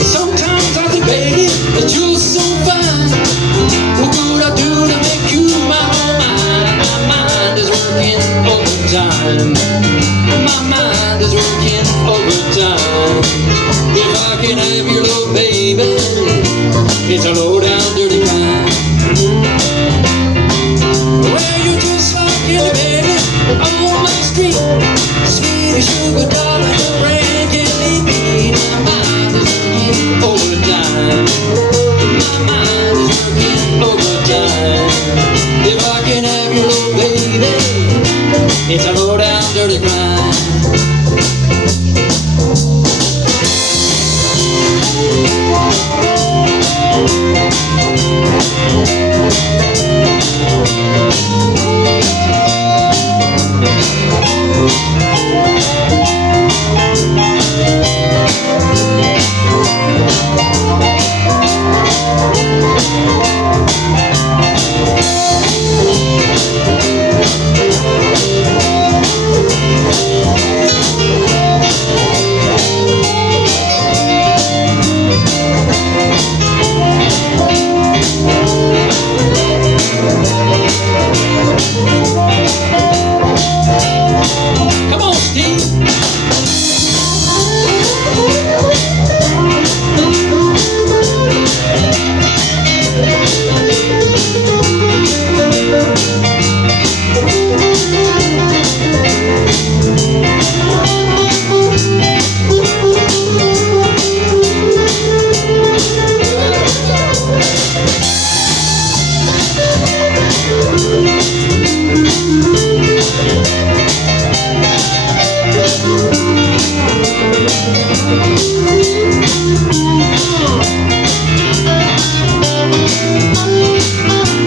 Sometimes I think, baby, that you're so fine. What could I do to make you mine? My mind is working overtime. My mind is working overtime. If I can have your love, baby, it's a low down dirty crime. Well, you're just like any baby on my street. Sweet as sugar, darling, the brand candy bean. My mind is working overtime. My mind is working overtime. If I can have your love, baby, it's a low down dirty crime. Come on, Steve.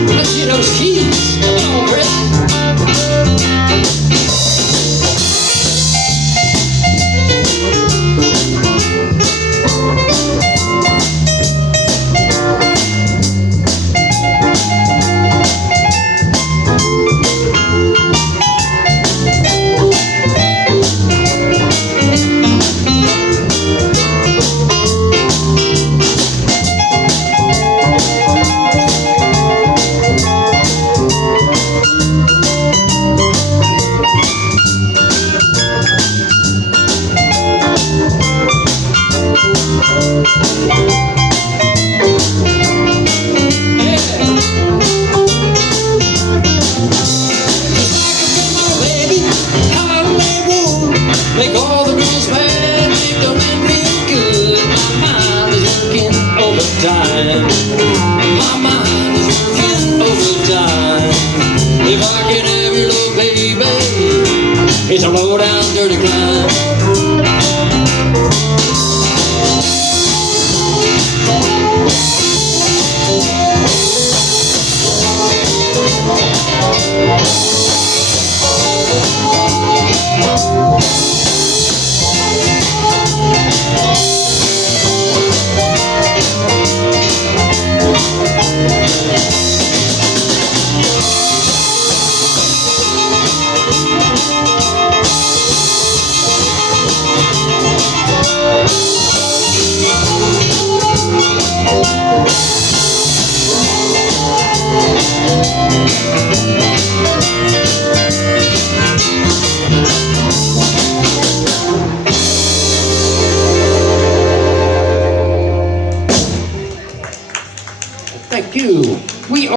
Let's get those keys. Come on, Chris. Make all the girls mad, make the men feel good. My mind is working overtime. My mind is working overtime. If I can have your love, baby, it's a low down dirty crime. Thank you. We